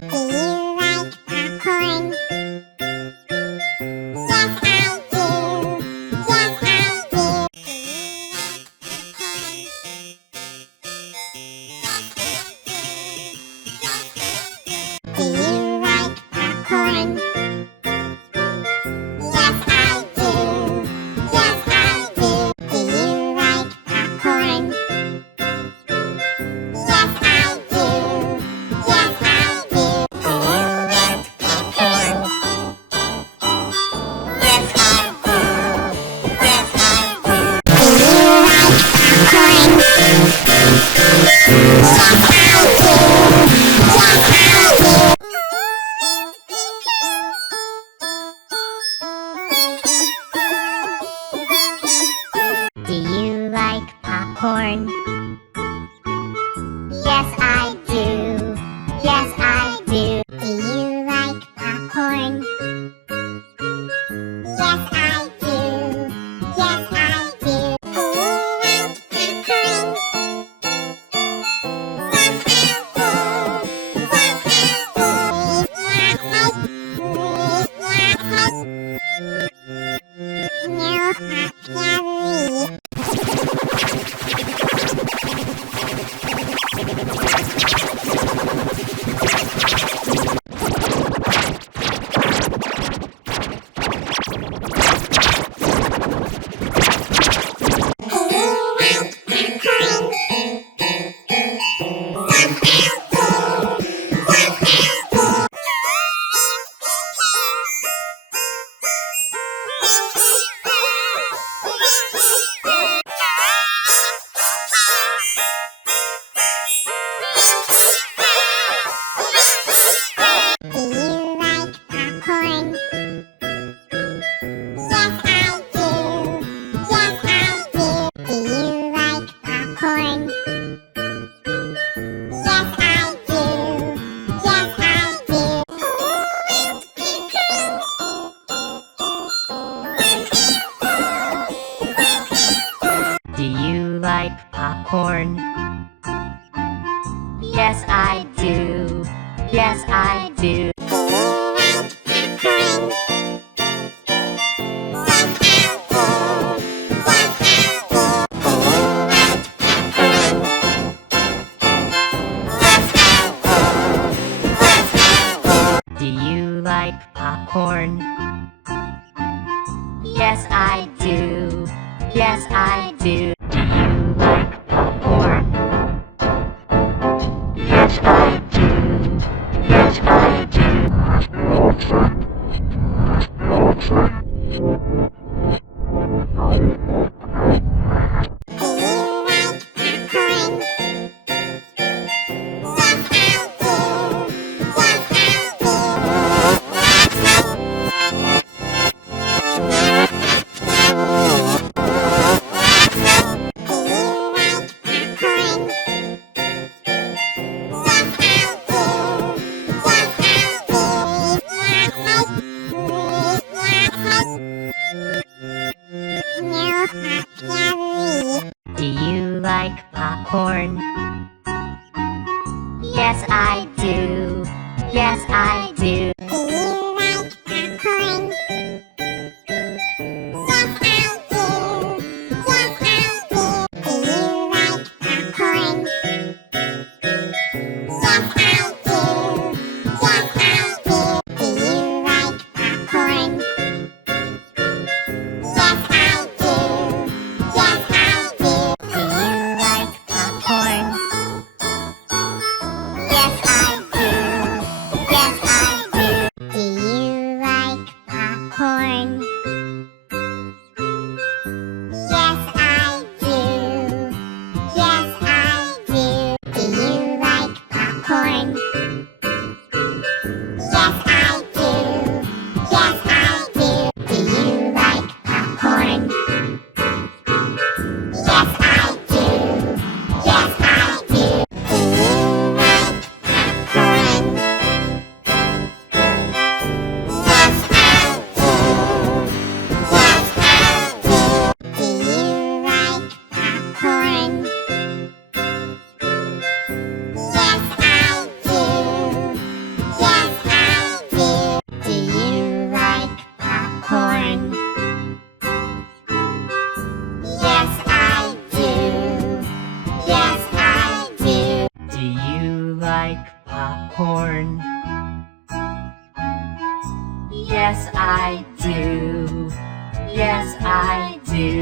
Do you like popcorn? Yes, I do. Yes, I do. Do you like popcorn? Yes, I do. Yes, I do. Do you like popcorn? Yes, I do. Yes, I do. Do you like popcorn? Yes, I do. Yes, I do. Do you like popcorn? Yes, I do. Yes, I do. Do you like popcorn? Yes, I do. Yes, I do. Do you like popcorn? Yes, I do. Yes, I do. Do you like popcorn? Do you like popcorn? Yes, I do. Yes, I do. Do you like popcorn? Yes, I do. Yes, I do. Do you like popcorn? Yes, I do. Yes, I do. Do you like popcorn? Yes, I do. Yes, I do. Do you like popcorn? Yes, I do. Yes, I do. Do you like popcorn? Yes, I do. Yes, I do. Do you like popcorn? Yes, I do. Yes, I do. Do you like popcorn? Yes, I do. Yes, I do. Do you like popcorn? Yes, I do. Do you like popcorn? Yes, I do. Yes, I do. Do you like popcorn? Yes, I do. Yes, I do. Do you like popcorn? Yes, I do. Yes, I do. Do you like popcorn? Yes, I do. Yes, I do. Do you like popcorn? Yes, I do. Yes, I do. like popcorn? Yes, I do. Yes, I do.